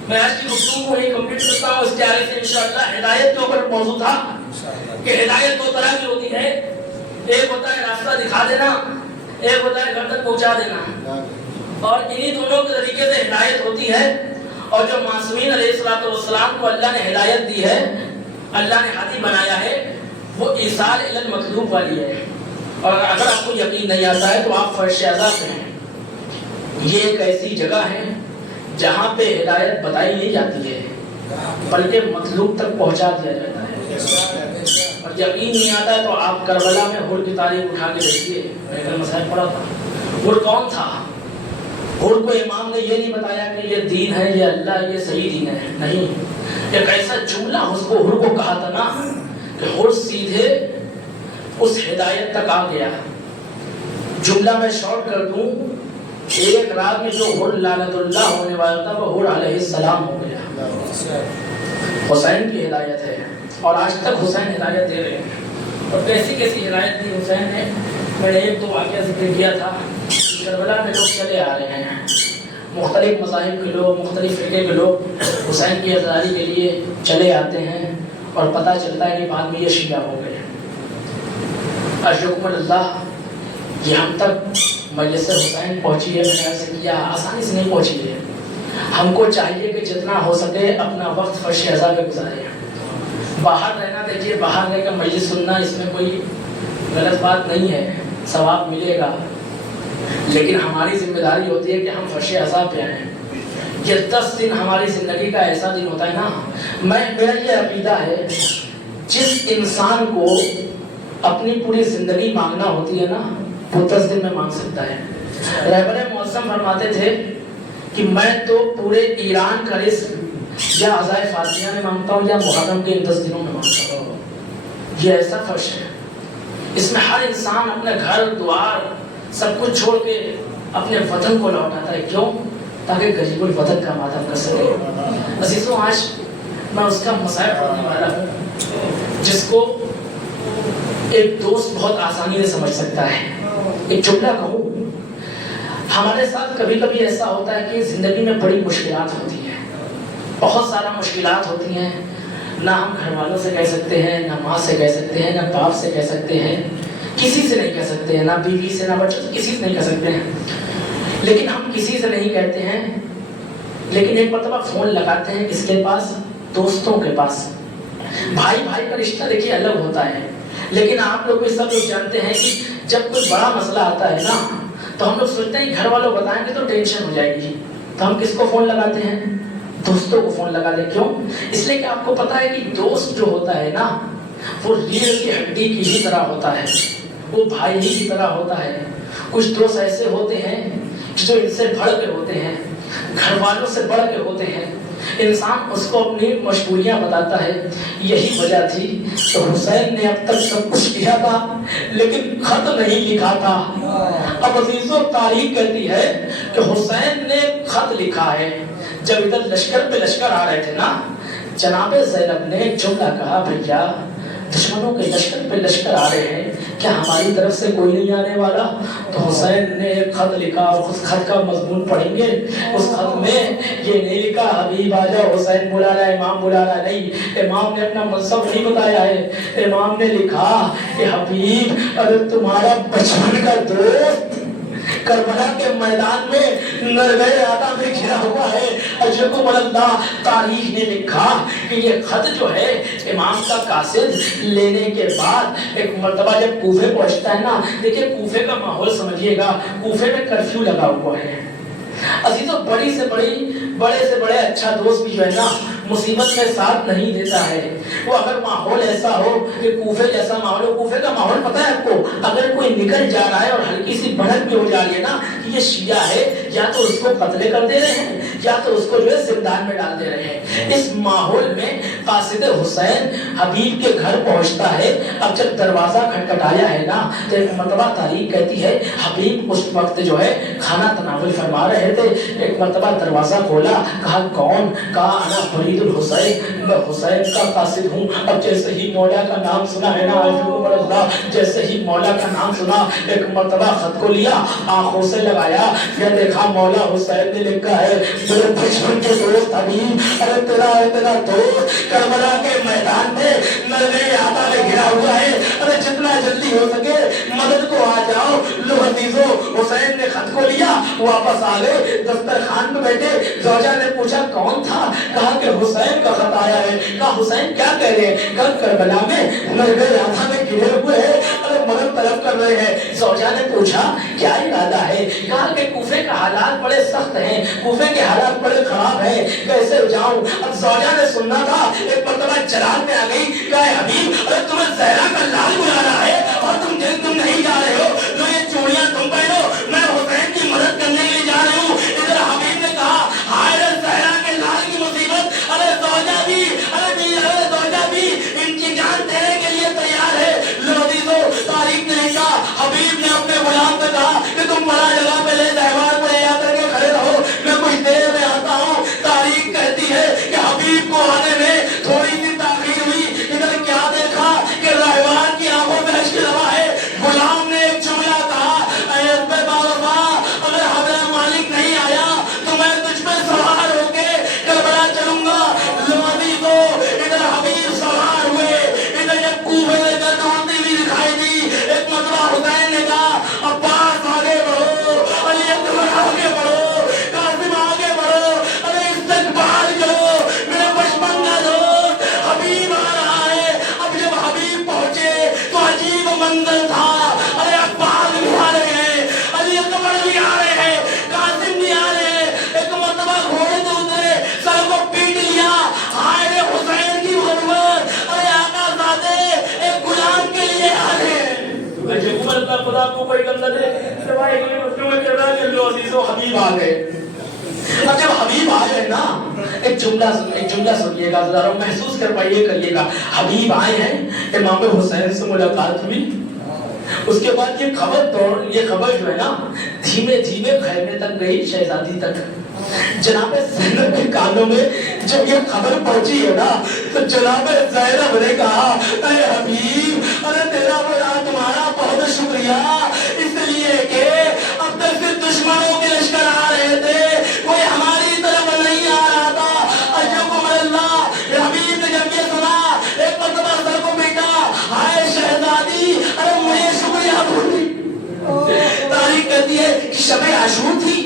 میں آج کی گفتگو کو ہی کمپلیٹ کرتا ہوں. اس کے آگے سے انشاءاللہ ہدایت کے اوپر موضوع تھا کہ ہدایت 2 طرح کی ہوتی ہے. ایک ہوتا ہے راستہ دکھا دینا, ایک ہوتا ہے گھر تک پہنچا دینا. اور انہی دونوں کے طریقے سے ہدایت ہوتی ہے. اور جو معصومین علیہ الصلوۃ والسلام کو اللہ نے ہدایت دی ہے, اللہ نے ہادی بنایا ہے, وہ ایصال الی المطلوب والی ہے. اور اگر آپ کو یقین نہیں آتا ہے تو آپ فرش اعظم ہیں. یہ ایک ایسی جگہ ہے جہاں پہ ہدایت بتائی نہیں جاتی ہے بلکہ مطلوب تک پہنچا دیا جاتا ہے. اور یقین نہیں آتا تو آپ کربلا میں حور کی تاریخ اٹھا کے دیکھیے. میں کل مسائل پڑھا تھا, حور کون تھا. حور کو امام نے یہ نہیں بتایا کہ یہ دین ہے, یہ اللہ, یہ صحیح دین ہے. نہیں, ایک ایسا جملہ اس کو حور کو کہا تھا نا کہ حور سیدھے اس ہدایت تک آ گیا. جملہ میں شارٹ کر دوں, ایک رات میں جو حور لعنت اللہ ہونے والا تھا وہ حور علیہ السلام ہو گیا. حسین کی ہدایت ہے اور آج تک حسین ہدایت دے رہے ہیں. اور کیسی کیسی ہدایت دی حسین نے, میں نے 1-2 واقعہ ذکر کیا تھا. کربلا میں لوگ چلے آ رہے ہیں, مختلف مذاہب کے لوگ, مختلف فرقے کے لوگ حسین کی آزادی کے لیے چلے آتے ہیں اور پتہ چلتا ہے کہ بعد میں یہ شیعہ ہو گئے. ارجوکم اللہ، یہ ہم تک مجلس حسین پہنچی ہے، میں نے عرض کیا آسانی سے نہیں پہنچی ہے. ہم کو چاہیے کہ جتنا ہو سکے اپنا وقت فرش اعضاء پہ گزارے. باہر رہنا دیکھیے، باہر رہ کر مجلس سننا اس میں کوئی غلط بات نہیں ہے، ثواب ملے گا، لیکن ہماری ذمہ داری ہوتی ہے کہ ہم فرش اعضاء پہ آئیں. یہ 10 دن ہماری زندگی کا ایسا دن ہوتا ہے نا، میرا یہ عقیدہ ہے جس انسان کو اپنی پوری زندگی مانگنا ہوتی ہے نا، وہ 10 دن میں مانگ سکتا ہے. رہبر معظم فرماتے تھے کہ میں تو پورے ایران کا رزق یا عزائے فاطمیہ میں مانگتا ہوں یا محرم کے 10 دنوں میں مانگتا ہوں. یہ ایسا فرش ہے، اس میں ہر انسان اپنے گھر دوار سب کچھ چھوڑ کے اپنے وطن کو لوٹاتا ہے. کیوں؟ تاکہ غریب الوطن کا ماتم کر سکے. عزیزوں، آج میں اس کا مسائل پڑھنے والا ہوں جس کو ایک دوست بہت آسانی سے سمجھ سکتا ہے. ایک جملہ کہوں، ہمارے ساتھ کبھی کبھی ایسا ہوتا ہے کہ زندگی میں بڑی مشکلات ہوتی ہیں، بہت سارا مشکلات ہوتی ہیں. نہ ہم گھر والوں سے کہہ سکتے ہیں، نہ ماں سے کہہ سکتے ہیں، نہ باپ سے کہہ سکتے ہیں، کسی سے نہیں کہہ سکتے ہیں، نہ بیوی سے، نہ بچوں سے، کسی سے نہیں کہہ سکتے ہیں. لیکن ہم کسی سے نہیں کہتے ہیں، لیکن ایک مرتبہ فون لگاتے ہیں کس کے پاس؟ دوستوں کے پاس. بھائی بھائی کا رشتہ دیکھیے الگ ہوتا ہے، لیکن آپ لوگ بھی سب لوگ جانتے ہیں کہ جب کوئی بڑا مسئلہ آتا ہے نا تو ہم لوگ سوچتے ہیں گھر والوں بتائیں گے تو ٹینشن ہو جائے گی، تو ہم کس کو فون لگاتے ہیں؟ دوستوں کو فون لگا دیں. کیوں؟ اس لیے کہ آپ کو پتا ہے کہ دوست جو ہوتا ہے نا وہ ریڑھ کی ہڈی کی ہی طرح ہوتا ہے، وہ بھائی ہی کی طرح ہوتا ہے. کچھ دوست ایسے ہوتے ہیں جو ان سے بڑھ کے ہوتے ہیں، گھر والوں سے بڑھ کے ہوتے ہیں. انسان اس کو اپنی مشغولیاں بتاتا ہے. یہی وجہ تھی تو حسین نے اب تک سب کچھ کیا تھا لیکن خط نہیں لکھا تھا. اب عزیزوں، تاریخ کہتی ہے کہ حسین نے خط لکھا ہے. جب ادھر لشکر پہ لشکر آ رہے تھے نا، جناب زینب نے ایک جملہ کہا، بھیا دشمنوں کے لشکر پہ لشکر آ رہے ہیں، کیا ہماری طرف سے کوئی نہیں آنے والا؟ تو حسین نے ایک خط لکھا، اور اس خط کا مضمون پڑھیں گے. اس خط میں یہ نہیں لکھا حبیب آجا حسین بلا رہا ہے، امام بلا رہا ہے، نہیں، امام نے اپنا منصب نہیں بتایا ہے. امام نے لکھا کہ حبیب اگر تمہارا بچپن کا دوست کربلا کے میدان میں نرگے آدھا میں گھرا ہوا ہے. اجرکم اللہ، تاریخ نے لکھا کہ یہ خط جو ہے امام کا قاصد لینے کے بعد ایک مرتبہ جب کوفے پہنچتا ہے نا، دیکھیں کوفے کا ماحول سمجھیے گا، کوفے میں کرفیو لگا ہوا ہے. عزیزوں، بڑی سے بڑی، بڑے سے بڑے اچھا دوست بھی جو ہے نا مصیبت میں ساتھ نہیں دیتا ہے. وہ اگر ماحول ایسا ہو کہ کوفے جیسا ماحول ہو، کوفے کا ماحول پتہ ہے آپ کو، اگر کوئی نکل جا رہا ہے اور ہلکی سی بھڑک بھی ہو جا رہی ہے نا کہ یہ شیعہ ہے، یا تو اس کو قتل کر دے رہے ہیں یا تو اس کو جو ہے زندان میں ڈال دے رہے ہیں. اس ماحول میں قاصد حسین حبیب کے گھر پہنچتا ہے. اب جب دروازہ کھٹکھٹایا ہے نا تو ایک مرتبہ تاریخ کہتی ہے حبیب اس وقت جو ہے کھانا تناول فرما رہے تھے. ایک مرتبہ دروازہ کھولا، کہا کون؟ کہا انا فرید الحسین، میں حسین کا قاصد ہوں. اب جیسے ہی مولا کا نام سنا ہے نا، اللہ، جیسے ہی مولا کا نام سنا، ایک مرتبہ خط کو لیا، آنکھوں سے لگایا، پھر دیکھا مولا حسین نے لکھا ہے میرے بچپن کے دوست حبیب، ارے تیرا دوست کربلا کے میدان میں نرگے آدھا میں گھرا ہوا ہے، ارے جتنا جلدی ہو سکے مدد کو آ جاؤ. لو عزیزو، حسین نے خط کو لیا، واپس آ گئے، دسترخوان پہ بیٹھے. زوجہ نے پوچھا کون تھا؟ کہا کہ حسین کا خط آیا ہے. کہا حسین کیا کہہ رہے ہیں؟ کہا کربلا میں نرگے آدھا میں گھرے ہوئے ہیں، ارے مدد طلب کر رہے ہیں. زوجہ نے پوچھا کیا ارادہ ہے؟ کہا کہ کوفے کا حالات بڑے سخت ہیں، کوفے کے حالات بڑے خراب ہیں، کیسے جاؤں؟ اب زوجہ نے سننا تھا، ایک مرتبہ چراغ میں آ گئی. کہا حبیب ارے تمہیں زہرا کا لال بلا رہا ہے اور تم نہیں جا رہے ہو، جو یہ چوڑیاں تم پہنو، میں حسین کی مدد کرنے کے لیے جا رہی ہوں. ادھر حبیب نے کہا ہائے زہرا کے لال کی مصیبت، ارے زوجہ بھی، ارے زوجہ بھی ان کی جان دینے کے لیے تیار ہے. لوگوں تاریخ نے لکھا حبیب نے اپنے غلام سے کہا کہ تم بڑا جگہ پہ لے دہوار پہ آ کر کے کھڑے رہو، میں کچھ دیر میں آتا ہوں. تاریخ کہتی ہے کہ حبیب کو آنے میں تھوڑی سی تاخیر ہوئی. ادھر کیا دیکھا کہ رہوار کی آنکھوں میں کوئی گندہ دے سوائے کوئی بچوں میں کہہ رہا ہے کہ لو عزیزو حبیب آ گئے. اب جب حبیب آ گئے نا, ایک جملہ سنیے گا ذرا, محسوس کر پائیے, کریے گا. حبیب آئے ہیں, امام حسین سے ملاقات ہوئی, اس کے بعد یہ خبر جو ہے نا دھیمے دھیمے خیمے تک گئی, شہزادی تک. جناب زینب کے کانوں میں جب یہ خبر پہنچی ہے نا تو جناب زینب نے کہا اے حبیب, ارے تیرا بڑا تمہارا بہت شکریہ, اس لیے کہ اب تک صرف دشمنوں کے لشکر آ رہے تھے, کوئی ہماری طرف نہیں آ رہا تھا. اجب اللہ, حبیب نے جب یہ سنا ایک مرتبہ سر کو بیٹا, ہائے شہزادی, ارے مجھے شکریہ بھولی. تاریخ کہتی ہے کہ شب عاشور تھی.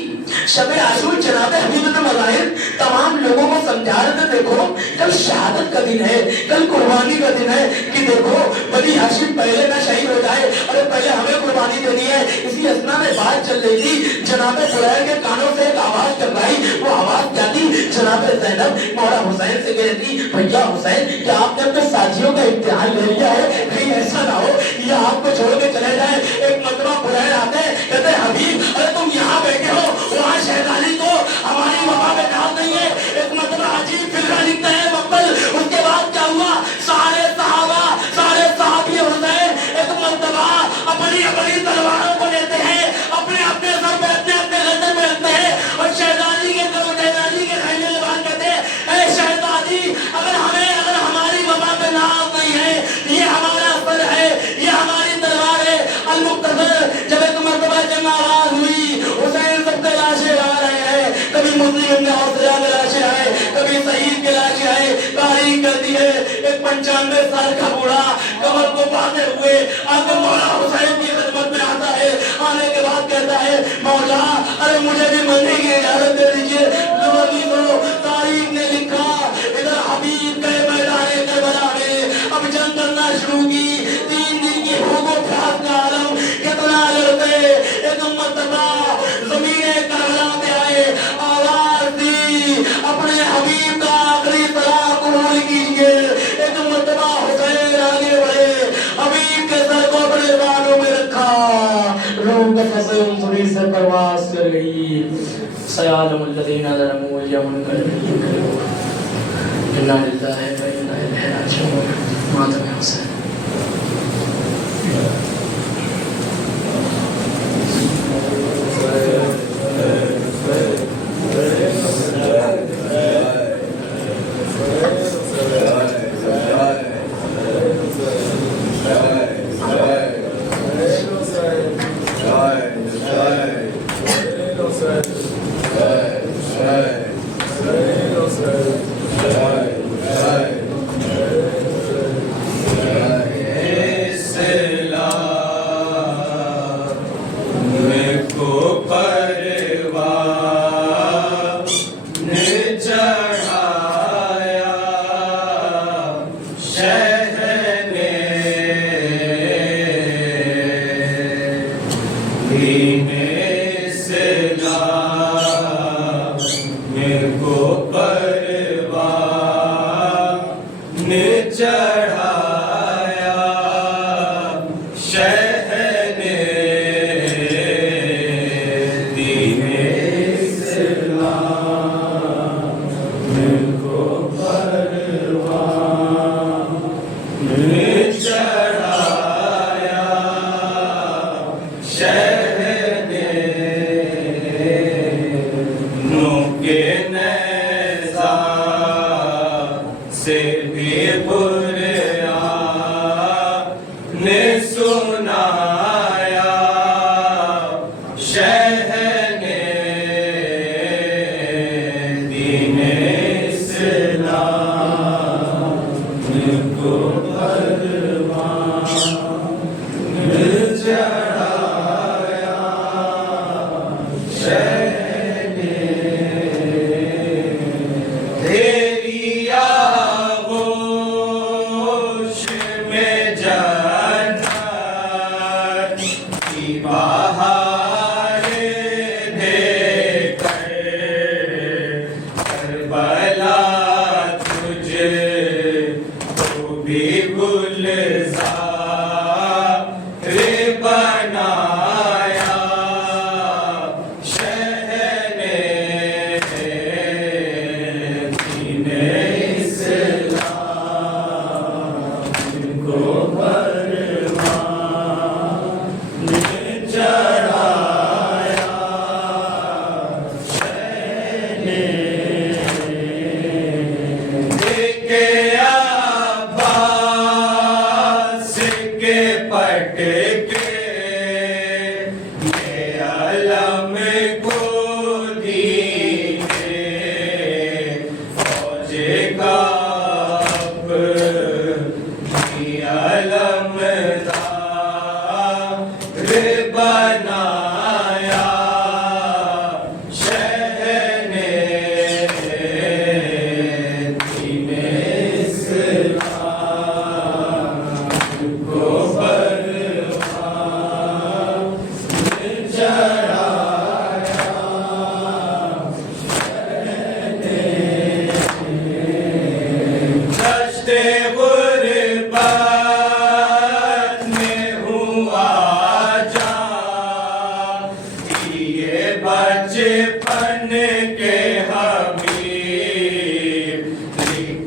شب عاشور جناب حبیب نے مظاہر تمام لوگوں کو سمجھا رہے تھے, دیکھو کل شہادت کا دن ہے, کل قربانی کا دن ہے, کہ دیکھو بنی ہاشم پہلے نہ شہید ہو جائے, اور پہلے ہمیں قربانی دینی ہے. اسی اسنا میں بات چل رہی تھی, جناب زبیر کے کانوں سے ایک آواز ٹکرائی. وہ آواز کیا تھی؟ جناب زینب مولا حسین سے کہتی, بھیا حسین, کیا آپ نے اپنے ساتھیوں کا امتحان لے لیا ہے؟ کہیں ایسا نہ ہو یہ آپ کو چھوڑ کے چلے جائیں. ایک مرتبہ بلائے آتے, کہتے حبیب, ارے تم یہاں بیٹھے ہو, وہاں شہزادی کو ہماری وفا میں ناز نہیں ہے. ایک مرتبہ عجیب فرقہ لکھتے ہیں مقبل. اس کے بعد کیا ہوا, سارے صحابی حسین ایک مرتبہ اپنی تلواروں کو لیتے ہیں, اپنے سر پہ اپنے گردن پہ رکھتے ہیں, اور شہزادی کے خیمے میں بات کرتے ہیں, اے شہزادی, اگر ہماری وفا میں ناز نہیں ہے, یہ ہمارا سر ہے, یہ ہماری تلوار ہے. المختصر, جب ایک مرتبہ جنگ آغاز ہوئی, حسین سب کے لاشیں آ رہے ہیں, کبھی مسلم نے حوصلہ کے لاشیں آئے, کبھی شہید کے لاشیں آئے. تاریخ کہتی ہے ایک 95 سال کا بوڑھا کمر کو باندھے ہوئے آ کے مولا حسین کی خدمت میں آتا ہے. آنے کے بعد کہتا ہے, مولا, ارے مجھے بھی مرنے کی اجازت دے دیجیے. تاریخ نے لکھا, ادھر حبیب کے میدان کربلا میں اب جنگ کرنا شروع کی. 3 دن کی بھوک و پیاس کا عالم, کتنا لڑتے. ایک مرتبہ زمین کربلا میں آئے, آواز دی, اپنے حبیب کا آخری سلام قبول کیجیے. ایک مرتبہ حسین آگے بڑھے, حبیب کے سر کو اپنے بالوں میں رکھا, روح کا فصل تھوڑی سے پرواز کر گئی. سیعلم الذین ظلموا الیوم منقلبون انا للہ و انا الیہ راجعون. ماتم حسین.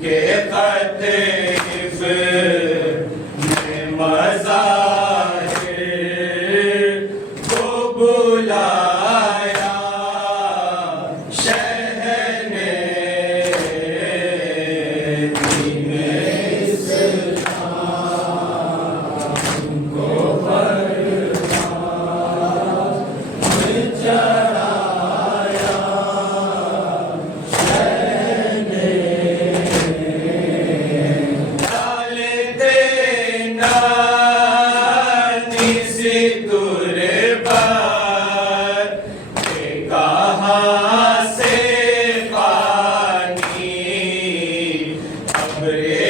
کے قطف میں مظاہر کو بلایا شہر نے دین اسلام کو کہاں سے پانی ابرے